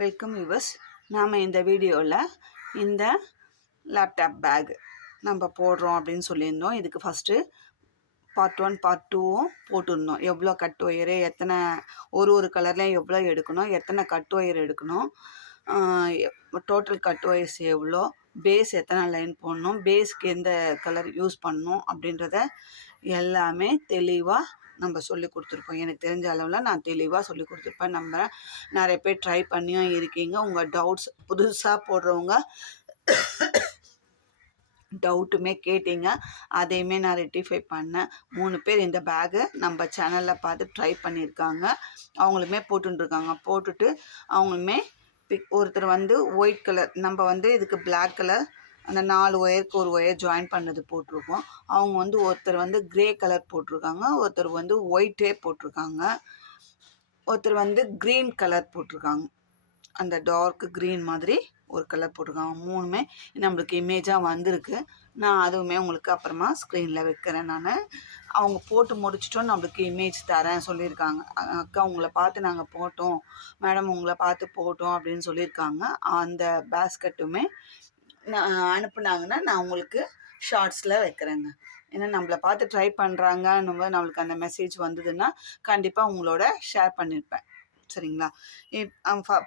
Welcome viewers. நாம் இந்த வீடியோவில் இந்த லேப்டாப் பேக் நம்ம போடுறோம் அப்படின்னு சொல்லியிருந்தோம். இதுக்கு ஃபஸ்ட்டு பார்ட் 1 பார்ட் 2வும் போட்டிருந்தோம். எவ்வளோ கட் ஒயரு, எத்தனை ஒரு கலர்லேயும் எவ்வளோ எடுக்கணும், எத்தனை கட் ஒயர் எடுக்கணும், டோட்டல் கட் ஒயர்ஸ் எவ்வளோ, பேஸ் எத்தனை லைன் போடணும், பேஸ்க்கு எந்த கலர் யூஸ் பண்ணணும் அப்படின்றத எல்லாமே தெளிவாக நம்ம சொல்லி கொடுத்துருப்போம். எனக்கு தெரிஞ்ச அளவில் நான் தெளிவாக சொல்லி கொடுத்துருப்பேன். நம்புகிறேன் நிறைய பேர் ட்ரை பண்ணியும் இருக்கீங்க. உங்கள் டவுட்ஸ் புதுசாக போடுறவங்க டவுட்டுமே கேட்டீங்க, அதையுமே நான் ரெக்டிஃபை பண்ணேன். 3 பேர் இந்த பேக்கை நம்ம சேனலில் பார்த்து ட்ரை பண்ணியிருக்காங்க. அவங்களுமே போட்டுருக்காங்க. போட்டுட்டு அவங்களுமே ஒருத்தர் வந்து ஒயிட் கலர், நம்ம வந்து இதுக்கு பிளாக் கலர் அந்த 4 ஒயருக்கு ஒரு ஒயர் ஜாயின் பண்ணது போட்டிருக்கோம். அவங்க வந்து ஒருத்தர் வந்து க்ரே கலர் போட்டிருக்காங்க, ஒருத்தர் வந்து ஒயிட்டே போட்டிருக்காங்க, ஒருத்தர் வந்து க்ரீன் கலர் போட்டிருக்காங்க. அந்த டார்க் க்ரீன் மாதிரி ஒரு கலர் போட்டிருக்காங்க. 3மே நம்மளுக்கு இமேஜாக வந்திருக்கு. நான் அதுவுமே உங்களுக்கு அப்புறமா ஸ்க்ரீனில் வைக்கிறேன். அவங்க போட்டு முடிச்சிட்டோம், நம்மளுக்கு இமேஜ் தரேன் சொல்லியிருக்காங்க. அக்கா உங்களை பார்த்து நாங்கள் போட்டோம், மேடம் உங்களை பார்த்து போட்டோம் அப்படின்னு சொல்லியிருக்காங்க. அந்த பேஸ்கெட்டுமே அனுப்புனாங்கன்னா நான் உங்களுக்கு ஷார்ட்ஸில் வைக்கிறேங்க. ஏன்னா நம்மளை பார்த்து ட்ரை பண்ணுறாங்கன்னும் போது நம்மளுக்கு அந்த மெசேஜ் வந்ததுன்னா கண்டிப்பாக உங்களோட ஷேர் பண்ணியிருப்பேன். சரிங்களா?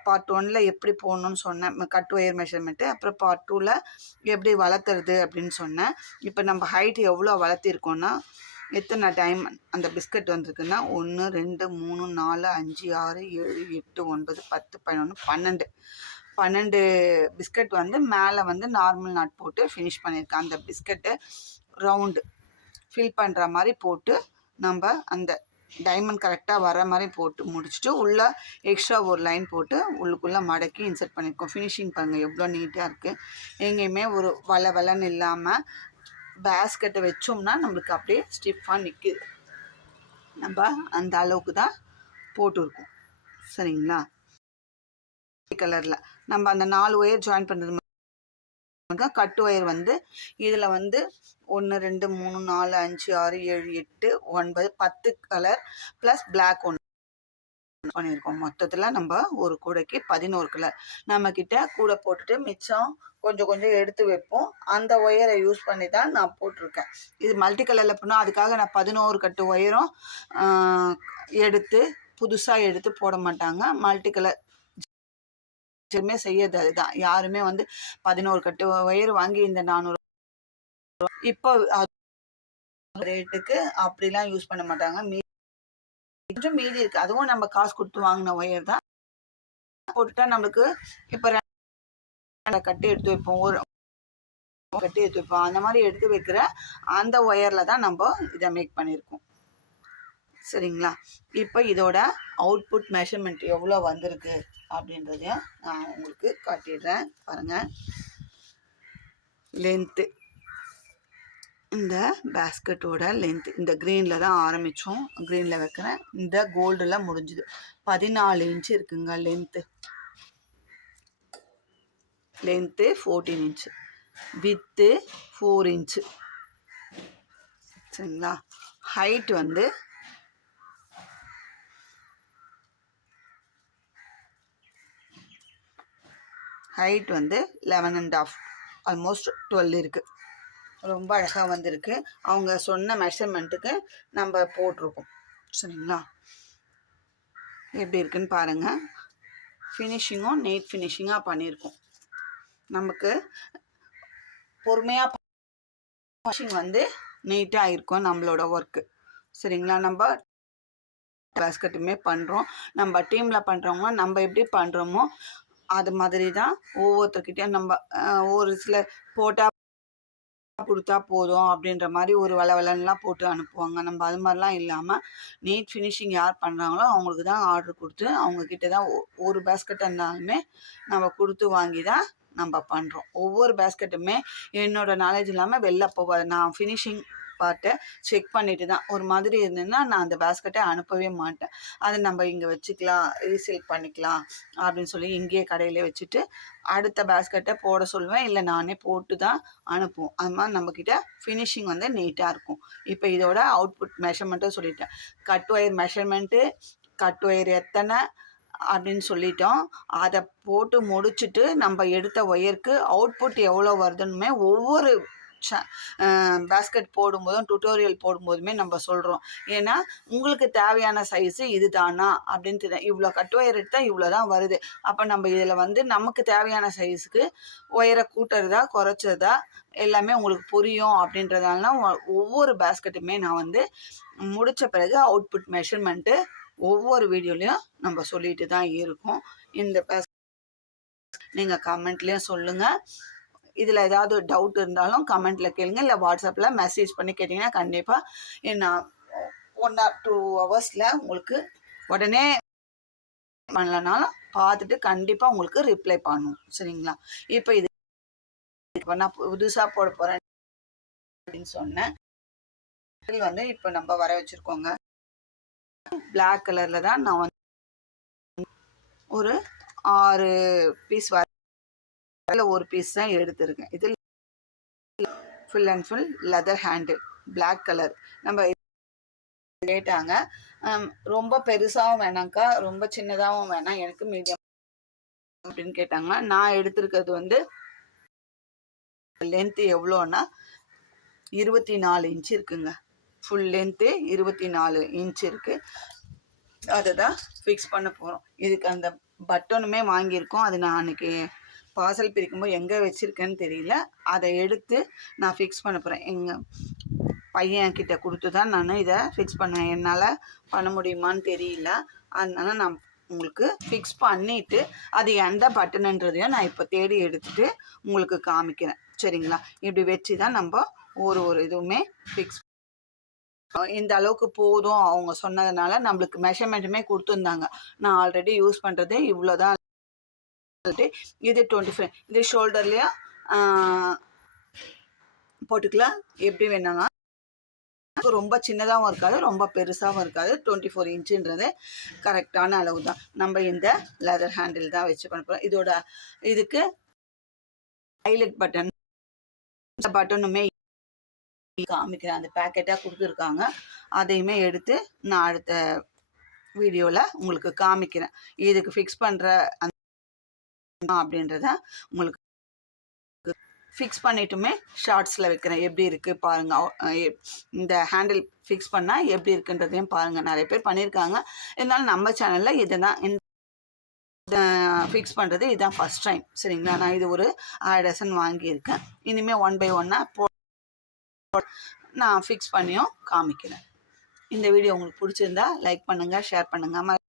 பார்ட் 1ல் எப்படி போடணும்னு சொன்னேன், கட் ஒயர் மெஷர்மெண்ட்டு. அப்புறம் பார்ட் 2ல் எப்படி வளர்த்துறது அப்படின்னு சொன்னேன். இப்போ நம்ம ஹைட் எவ்வளோ வளர்த்திருக்கோன்னா, எத்தனை டைமண்ட் அந்த பிஸ்கட் வந்திருக்குன்னா 1 2 3 4 5 6 7 8 9 10 11 12 பிஸ்கட் வந்து மேலே வந்து நார்மல் நாட் போட்டு ஃபினிஷ் பண்ணியிருக்கேன். அந்த பிஸ்கட்டை ரவுண்டு ஃபில் பண்ணுற மாதிரி போட்டு நம்ம அந்த டைமண்ட் கரெக்டாக வர மாதிரி போட்டு முடிச்சுட்டு உள்ளே எக்ஸ்ட்ரா ஒரு லைன் போட்டு உள்ளுக்குள்ளே மடக்கி இன்சர்ட் பண்ணியிருக்கோம். ஃபினிஷிங் பாருங்கள் எவ்வளோ நீட்டாக இருக்குது. எங்கேயுமே ஒரு வளன்னு இல்லாமல் பேஸ்கெட்டை வச்சோம்னா நம்மளுக்கு அப்படியே ஸ்டிஃபாக நிற்குது. நம்ம அந்த அளவுக்கு தான் போட்டிருக்கோம். சரிங்களா? கலரில் நம்ம அந்த 4 ஒயர் ஜாயின் பண்ணுறது கட் ஒயர் வந்து இதில் வந்து 1 2 3 4 5 6 7 8 9 10 கலர் ப்ளஸ் பிளாக் 1 பண்ணியிருக்கோம். மொத்தத்தில் நம்ம ஒரு கூடைக்கு 11 கலர். நம்மக்கிட்ட கூடை போட்டுட்டு மிச்சம் கொஞ்சம் எடுத்து வைப்போம். அந்த ஒயரை யூஸ் பண்ணி தான் நான் போட்டிருக்கேன். இது மல்டி கலரில் பண்ணால் அதுக்காக நான் 11 கட்டு ஒயரும் எடுத்து புதுசாக எடுத்து போட மாட்டாங்க. மல்டி கலர் செய்யறது அதுதான். யாருமே வந்து 11 கட்டு ஒயர் வாங்கி இந்த 400 இப்போ ரேட்டுக்கு அப்படிலாம் யூஸ் பண்ண மாட்டாங்க. கொஞ்சம் மீதி இருக்கு, அதுவும் நம்ம காசு கொடுத்து வாங்கின ஒயர் தான். போட்டுட்டா நம்மளுக்கு இப்போ 2 கட்டு எடுத்து வைப்போம், ஒரு கட்டு எடுத்து வைப்போம். அந்த மாதிரி எடுத்து வைக்கிற அந்த ஒயரில் தான் நம்ம இதை மேக் பண்ணியிருக்கோம். சரிங்களா? இப்போ இதோட அவுட்புட் மெஷர்மெண்ட் எவ்வளோ வந்திருக்கு அப்படின்றதையும் நான் உங்களுக்கு காட்டிடுறேன். பாருங்கள், லென்த்து, இந்த பேஸ்கெட்டோட லென்த்து இந்த க்ரீனில் தான் ஆரம்பித்தோம், க்ரீனில் வைக்கிறேன். இந்த கோல்டில் முடிஞ்சுது. 14 இன்ச்சு இருக்குங்க லென்த்து. 14 inch, with 4 inch. சரிங்களா? ஹைட் வந்து ஹைட் வந்து 11.5, ஆல்மோஸ்ட் 12 இருக்குது. ரொம்ப அழகாக வந்திருக்கு. அவங்க சொன்ன மெஷர்மெண்ட்டுக்கு நம்ம போட்டிருக்கோம். சரிங்களா? எப்படி இருக்குன்னு பாருங்கள். ஃபினிஷிங்கும் நீட் ஃபினிஷிங்காக பண்ணியிருக்கோம். நமக்கு பொறுமையாக ஃபினிஷிங் வந்து நீட்டாக இருக்கும் நம்மளோட ஒர்க்கு. சரிங்களா? நம்ம பேஸ்கெட்டுமே பண்ணுறோம். நம்ம டீமில் பண்ணுறவங்க நம்ம எப்படி பண்ணுறோமோ அது மாதிரி தான் ஒவ்வொருத்தர்கிட்டையும் நம்ம ஒரு சில போட்டால் கொடுத்தா போதும் அப்படின்ற மாதிரி ஒரு வளன்லாம் போட்டு அனுப்புவாங்க. நம்ம அது மாதிரிலாம் இல்லாமல் நீட் ஃபினிஷிங் யார் பண்ணுறாங்களோ அவங்களுக்கு தான் ஆர்டர் கொடுத்து அவங்கக்கிட்ட தான் ஒரு பேஸ்கெட்டாக இருந்தாலுமே நம்ம கொடுத்து வாங்கி தான் நம்ம பண்ணுறோம். ஒவ்வொரு பேஸ்கெட்டுமே என்னோடய நாலேஜ் இல்லாமல் வெளில போகாது. நான் ஃபினிஷிங் பார்ட்டை செக் பண்ணிட்டு தான். ஒரு மாதிரி இருந்ததுன்னா நான் அந்த பேஸ்கெட்டை அனுப்பவே மாட்டேன். அதை நம்ம இங்கே வச்சுக்கலாம், ரீசேல் பண்ணிக்கலாம் அப்படின்னு சொல்லி இங்கேயே கடையிலே வச்சுட்டு அடுத்த பேஸ்கெட்டை போட சொல்லுவேன், இல்லை நானே போட்டு தான் அனுப்புவோம். அது மாதிரி நம்மக்கிட்ட ஃபினிஷிங் வந்து நீட்டாக இருக்கும். இப்போ இதோட அவுட்புட் மெஷர்மெண்ட்டும் சொல்லிட்டேன். Cut wire measurement, cut wire எத்தனை, அப்படின்னு சொல்லிட்டோம். அதை போட்டு முடிச்சுட்டு நம்ம எடுத்த ஒயருக்கு அவுட்புட் எவ்வளோ வருதுன்னுமே ஒவ்வொரு பேஸ்கெட் போடும்போதும் டுட்டோரியல் போடும்போதுமே நம்ம சொல்கிறோம். ஏன்னா உங்களுக்கு தேவையான சைஸு இது தானா அப்படின்னு தெரியும். இவ்வளோ கட் ஒயர் எடுத்தால் இவ்வளோ தான் வருது. அப்போ நம்ம இதில் வந்து நமக்கு தேவையான சைஸுக்கு ஒயரை கூட்டுறதா குறைச்சதா எல்லாமே உங்களுக்கு புரியும். அப்படின்றதால ஒவ்வொரு பேஸ்கெட்டுமே நான் வந்து முடித்த பிறகு அவுட்புட் மெஷர்மெண்ட்டு ஒவ்வொரு வீடியோலையும் நம்ம சொல்லிட்டு தான் இருக்கோம். இந்த நீங்கள் கமெண்ட்லேயும் சொல்லுங்கள். இதில் ஏதாவது டவுட் இருந்தாலும் கமெண்ட்டில் கேளுங்க, இல்லை வாட்ஸ்அப்பில் மெசேஜ் பண்ணி கேட்டிங்கன்னா கண்டிப்பாக நான் 1 or 2 ஹவர்ஸில் உங்களுக்கு உடனே பண்ணலனாலும் பார்த்துட்டு கண்டிப்பாக உங்களுக்கு ரிப்ளை பண்ணும். சரிங்களா? இப்போ இது நான் புதுசாக போட போகிறேன் அப்படின்னு சொன்னேன். இதில் வந்து இப்போ நம்ம வர வச்சுருக்கோங்க. பிளாக் கலரில் தான் நான் வந்து ஒரு 6 பீஸ் ஒரு பீஸ் தான் எடுத்திருக்கேன். இதில் full and full leather handle black colour. நம்ம கேட்டாங்க ரொம்ப பெருசாகவும் வேணாங்க்கா, ரொம்ப சின்னதாகவும் வேணாம், எனக்கு மீடியம் அப்படின்னு கேட்டாங்க. நான் எடுத்திருக்கிறது வந்து லென்த்து எவ்வளோன்னா 24 இன்ச்சு இருக்குங்க. ஃபுல் லென்த்து 24 இன்ச் இருக்குது. அதை தான் ஃபிக்ஸ் பண்ண போகிறோம். இதுக்கு அந்த பட்டனுமே வாங்கியிருக்கோம். அது நான் அன்றைக்கி பார்சல் பிரிக்கும்போது எங்கே வச்சுருக்கேன்னு தெரியல. அதை எடுத்து நான் ஃபிக்ஸ் பண்ண போகிறேன். எங்கள் பையன்கிட்ட கொடுத்து தான் நான் இதை ஃபிக்ஸ் பண்ணேன். என்னால் பண்ண முடியுமான்னு தெரியல. அதனால் நான் உங்களுக்கு ஃபிக்ஸ் பண்ணிவிட்டு அது எந்த பட்டனுன்றதையும் நான் இப்போ தேடி எடுத்துகிட்டு உங்களுக்கு காமிக்கிறேன். சரிங்களா? இப்படி வச்சு தான் நம்ம ஒரு இதுவுமே ஃபிக்ஸ் இந்த அளவுக்கு போதும் அவங்க சொன்னதுனால நம்மளுக்கு மெஷர்மெண்ட்டுமே கொடுத்துருந்தாங்க. நான் ஆல்ரெடி யூஸ் பண்ணுறது இவ்வளோ தான். இது 25 இது ஷோல்டர்லேயும் போட்டுக்கலாம். எப்படி வேணாலும் ரொம்ப சின்னதாகவும் இருக்காது, ரொம்ப பெருசாகவும் இருக்காது. 24 இன்ச்சுன்றது கரெக்டான அளவு தான். நம்ம இந்த லெதர் ஹேண்டில் தான் வச்சு பண்ண போகிறோம். இதுக்கு ஹைலைட் பட்டன் பட்டனுமே காமிக்கிறேன். அந்த பேக்கெட்டாக கொடுத்துருக்காங்க. அதையுமே எடுத்து நான் அடுத்த வீடியோவில் உங்களுக்கு காமிக்கிறேன். இதுக்கு ஃபிக்ஸ் பண்ணுற அப்படின்றத உங்களுக்கு ஃபிக்ஸ் பண்ணிட்டுமே ஷார்ட்ஸில் வைக்கிறேன். எப்படி இருக்குது பாருங்கள். இந்த ஹேண்டில் ஃபிக்ஸ் பண்ணால் எப்படி இருக்குன்றதையும் பாருங்கள். நிறைய பேர் பண்ணியிருக்காங்க. இருந்தாலும் நம்ம சேனலில் இதை தான் இந்த ஃபிக்ஸ் பண்ணுறது இதுதான் ஃபஸ்ட் டைம். சரிங்களா? நான் இது ஒரு 6 டசன் வாங்கியிருக்கேன். இனிமேல் 1 by 1 நான் ஃபிக்ஸ் பண்ணியும் காமிக்கிறேன். இந்த வீடியோ உங்களுக்கு பிடிச்சிருந்தா லைக் பண்ணுங்கள், ஷேர் பண்ணுங்கள்.